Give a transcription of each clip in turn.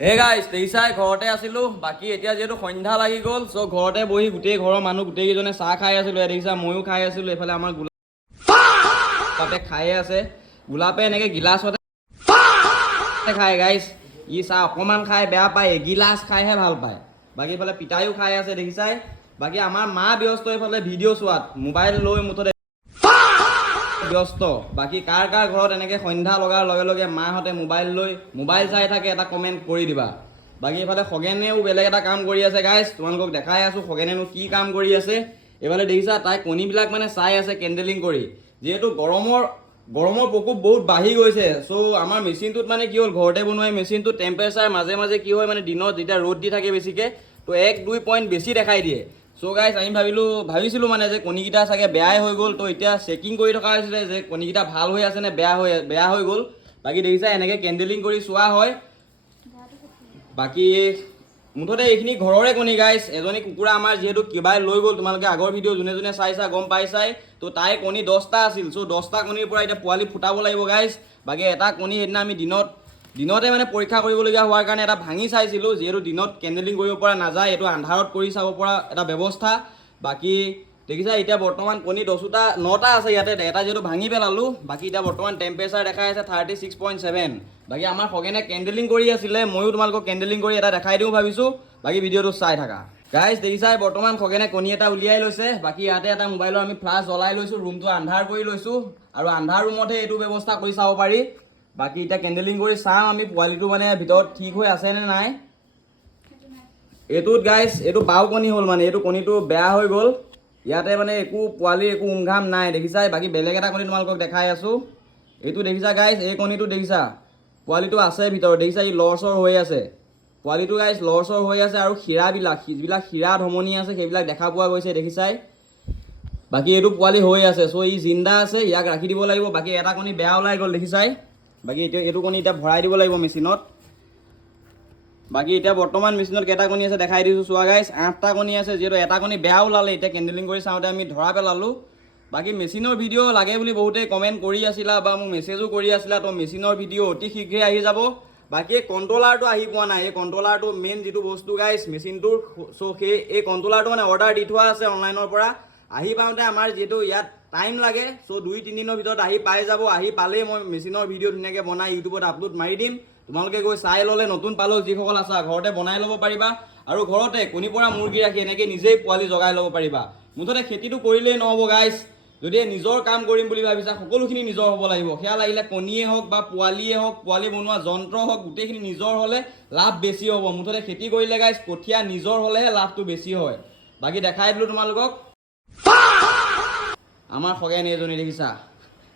Hey guys, দেখিছাই ঘৰতে আছিলো বাকি এতিয়া যেটো সন্ধ্যা লাগি গল সো ঘৰতে বহি গুটেই ঘৰৰ মানুহ গুটেই কিজনে চাহ খাই আছিলো দেখিছা ময়ো খাই আছিলো এফালে আমাৰ গুলাপে খাই আছে গুলাপে এনেকে গিলাসতে খায় গাইস ই চাহ অকমান খাই বেয়া পায় গিলাস খাইহে ভাল পায় বাকি এফালে পিতাইও খাই আছে দেখিছাই বাকি আমাৰ মা ব্যস্ত এফালে ভিডিঅ' চোৱাত মোবাইল লৈ মুঠতে ব্যস্ত বাকি কাৰ কাৰ ঘৰত এনেকে সন্ধ্যা লগাৰ লগে লগে মাহঁতে মোবাইল চাই থাকে এটা কমেন্ট কৰি দিবা বাকি এফালে খগেনেও বেলেগ এটা কাম কৰি আছে গাইস তোমালোকক দেখাই আছো খগেনেনো কি কাম কৰি আছে এফালে দেখিছা তাই কণীবিলাক মানে চাই আছে কেন্ডেলিং কৰি যেহেতু গৰমৰ প্ৰকোপ বহুত বাঢ়ি গৈছে সো আমাৰ মেচিনটোত মানে কি হ'ল ঘৰতে বনোৱা মেচিনটো টেম্পাৰেচাৰ মাজে মাজে কি হয় মানে দিনত যেতিয়া ৰ'দ দি থাকে বেছিকে তো 1-2 পইণ্ট বেছি দেখাই দিয়ে সো গাইস আমি ভাবিছিলো মানে যে কণীকিটা চাগে বেয়াই হৈ গ'ল তো এতিয়া চেকিং কৰি থকা হৈছিলে যে কণীকিটা ভাল হৈ আছে নে বেয়া হৈ গ'ল বাকি দেখিছা এনেকে কেন্ডেলিং কৰি চোৱা হয় বাকি মুঠতে এইখিনি ঘৰৰে কণী গাইস এজনী কুকুৰা আমাৰ যেহেতু কিবাই লৈ গ'ল তোমালোকে আগৰ ভিডিঅ' যোনে যোনে চাইছা গম পাইছাই তো তাই কণী 10টা আছিল সো 10টা কণীৰ পৰা এতিয়া পোৱালি ফুটাব লাগিব গাইস বাকি এটা কণী হেদিনা আমি দিনতে মানে পৰীক্ষা কৰিবলগীয়া হোৱাৰ কাৰণে এটা ভাঙি চাইছিলো যেহেতু দিনত কেন্ডেলিং কৰিব পৰা নাযায় এইটো আন্ধাৰত কৰি চাব পৰা এটা ব্যৱস্থা বাকি দেখিছা এতিয়া বৰ্তমান কণী 9টা আছে ইয়াতে এটা যেহেতু ভাঙি পেলালো বাকি এতিয়া বৰ্তমান টেম্পাৰেচাৰ দেখাই আছে 36.7 বাকি আমাৰ খগেনে কেন্ডেলিং কৰি আছিলে ময়ো তোমালোকক কেন্ডেলিং কৰি এটা দেখাই দিওঁ ভাবিছো বাকি ভিডিঅ'টো চাই থাকা গাইস দেখিছাই বৰ্তমান খগেনে কণী এটা উলিয়াই লৈছে বাকি ইয়াতে এটা মোবাইলৰ আমি ফ্লাছ জ্বলাই লৈছো ৰুমটো আন্ধাৰ কৰি লৈছো আৰু আন্ধাৰ ৰুমতহে এইটো ব্যৱস্থা কৰি চাব পাৰি বাকি এটা কেন্ডেলিং কৰি চাম আমি পোৱালিটো মানে ভিতৰত ঠিক হৈ আছে নে নাই এটোত গাইস এটো বাউ কণী হ'ল মানে এটো কণীটো বেয়া হৈ গ'ল ইয়াতে মানে একো পোৱালি একো উমঘাম নাই দেখিছাই বাকি বেলেগ এটা কণী তোমালোকক দেখাই আছো এইটো দেখিছা গাইস এই কণীটো দেখিছা পোৱালিটো আছে ভিতৰত দেখিছা ই লৰচৰ হৈ আছে পোৱালিটো গাইস লৰচৰ হৈ আছে আৰু যিবিলাক হীৰা ধমনী আছে সেইবিলাক দেখা পোৱা গৈছে দেখিছাই বাকি এইটো পোৱালি হৈ আছে সো ই জিন্দা আছে ইয়াক ৰাখি দিব লাগিব বাকি এটা কণী বেয়া ওলাই গ'ল দেখিছাই বাকি এইটো কণী এতিয়া ভৰাই দিব লাগিব মেচিনত বাকি এতিয়া বৰ্তমান মেচিনত কেইটা কণী আছে দেখাই দিছো চোৱা গাইস 8টা কণী আছে যেহেতু এটা কণী বেয়া ওলালে এতিয়া কেন্ডেলিং কৰি চাওঁতে আমি ধৰা পেলালো বাকি মেচিনৰ ভিডিঅ' লাগে বুলি বহুতে কমেন্ট কৰি আছিলা বা মোক মেছেজো কৰি আছিলা তো মেচিনৰ ভিডিঅ' অতি শীঘ্ৰে আহি যাব বাকি কন্ট্ৰলাৰটো আহি পোৱা নাই এই কন্ট্ৰলাৰটো মেইন যেটো বস্তু গাইস মেচিনটোৰ সো এই কন্ট্ৰলাৰটো মানে অৰ্ডাৰ দি থোৱা আছে অনলাইনৰ পৰা আহি পাওঁতে আমাৰ যেটো ইয়াত টাইম লাগে সো 2-3 দিনৰ ভিতৰত আহি পাই যাব আহি পালে মই মেচিনৰ ভিডিঅ' ধুনীয়াকৈ বনাই ইউটিউবত আপলোড মাৰি দিম তোমালোকে গৈ চাই ললে নতুন পালো যিসকল আছা ঘৰতে বনাই ল'ব পাৰিবা আৰু ঘৰতে কণী পৰা মুৰ্গী ৰাখি এনেকৈ নিজেই পোৱালি জগাই ল'ব পাৰিবা মুঠতে খেতিটো কৰিলেই নহ'ব গাইস যদি নিজৰ কাম কৰিম বুলি ভাবিছা সকলোখিনি নিজৰ হ'ব লাগিব সেয়া লাগিলে কণীয়ে হওক বা পোৱালিয়ে হওক পোৱালি বনোৱা যন্ত্ৰ হওক গোটেইখিনি নিজৰ হ'লে লাভ বেছি হ'ব মুঠতে খেতি কৰিলে গাইস কঠীয়া নিজৰ হ'লেহে লাভটো বেছি হয় বাকি দেখাই দিলো তোমালোকক আমাৰ খগেন এজনী দেখিছা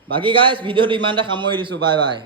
বাকি গাইস ভিডিঅ'টো ইমানতে সামৰি দিছো বাই বাই